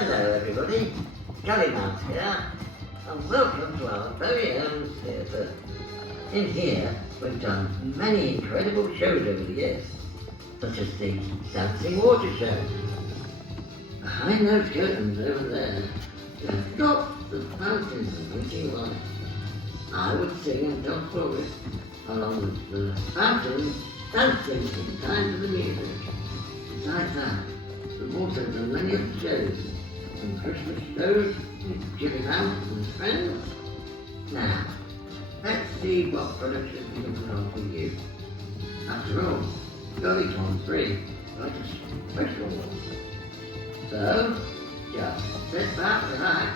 Hello everybody, Gullycon3 here, and welcome to our very own theatre. In here, we've done many incredible shows over the years, such as the Dancing Water Show. Behind those curtains over there, there's lots of fountains and winking lights. I would sing and tell stories, along with the fountains dancing in time to the music. Besides that, we've also done many of the shows, from Christmas shows, giving out and friends. Now, let's see what productions we can put on for you. After all, Gullycon3 like a special one. So, just sit back, relax,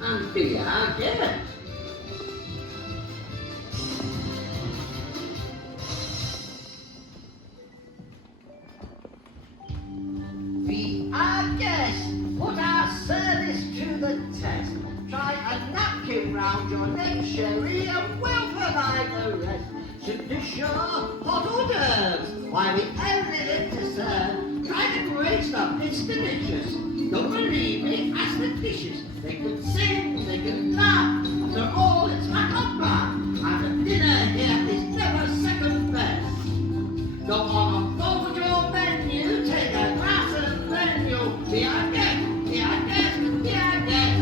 and be our guest. Be our guest. Put our service to the test. Try a napkin round your neck, Sherry, and we'll provide the rest. Soup to shore, hot hors d'oeuvres, why we only live to serve. Try the great stuff, it's delicious. Don't believe me, ask the dishes. They can sing, they can laugh. After all, it's like a bar. And the dinner here is never second best. Go on and forward your menu, take a glass and then you'll be our guest, be our guest, be our guest.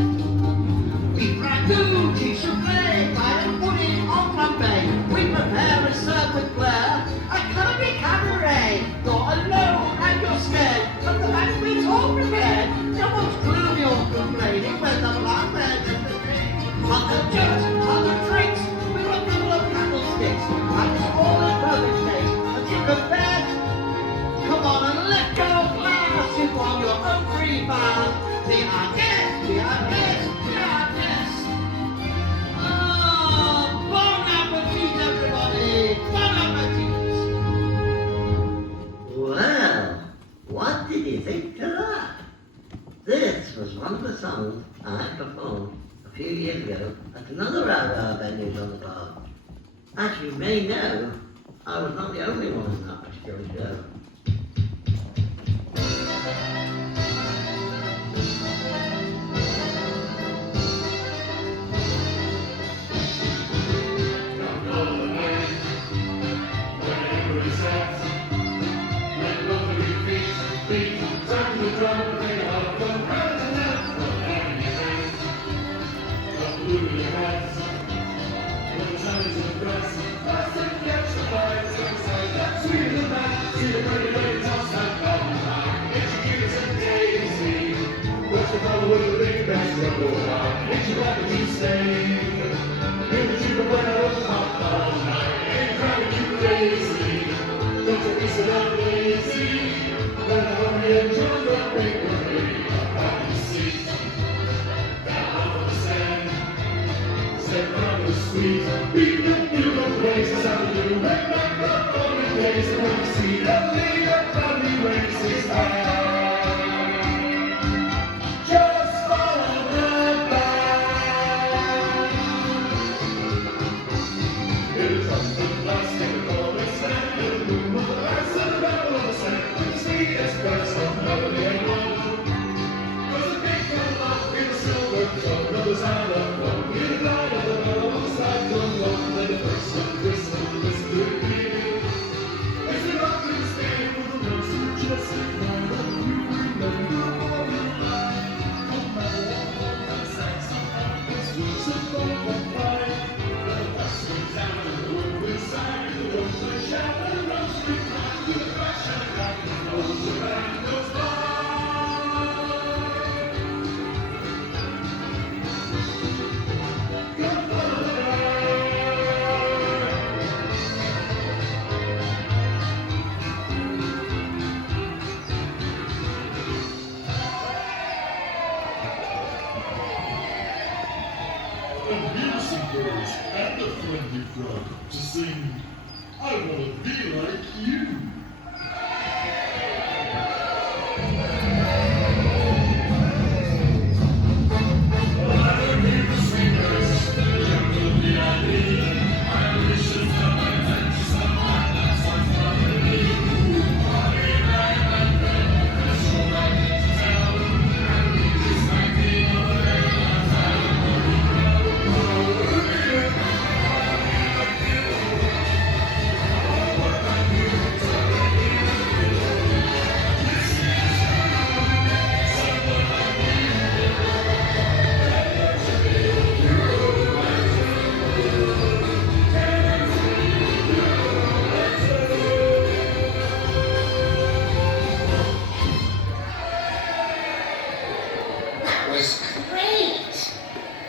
We ragu, cheese souffle, pie and pudding on flambe. We prepare and serve with flair a culinary cabaret. You're alone and you're scared, but the banquet's all prepared. No one's gloomy or complaining when the black bread and the drink. Other jokes, other drinks, with a couple of candlesticks, and it's all in perfect taste. And you can bet. Come on and let go glass, you on your own free bar. Be our guest, be our guest, be our guest. Oh, bon appetit, everybody! Bon appetit! Well, what did you think of that? This was one of the songs I performed a few years ago at another of our venues on the bar. As you may know, I was not the only one in that particular show. And a friendly crowd to sing, I want to be like you.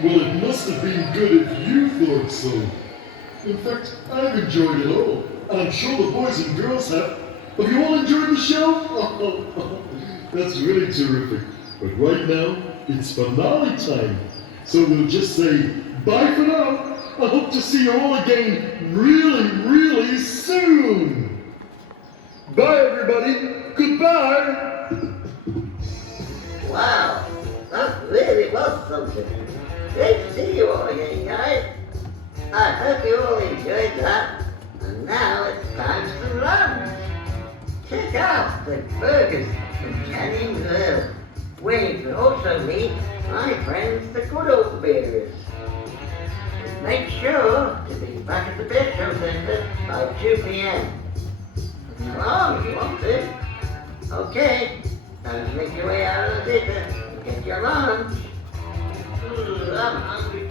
Well, it must have been good if you thought so. In fact, I've enjoyed it all, and I'm sure the boys and girls have. Have you all enjoyed the show? That's really terrific. But right now, it's finale time. So we'll just say bye for now. I hope to see you all again really, really soon. Bye, everybody. Goodbye. Wow, that really was something. Great to see you all again, guys. I hope you all enjoyed that. And now it's time for lunch. Check out the burgers from Canning Grill, where you can also meet my friends the Good Old Beers. Make sure to be back at the Beer Show Centre by 2 p.m. Come on if you want to. Okay, now make your way out of the theatre and get your lunch. I'm hungry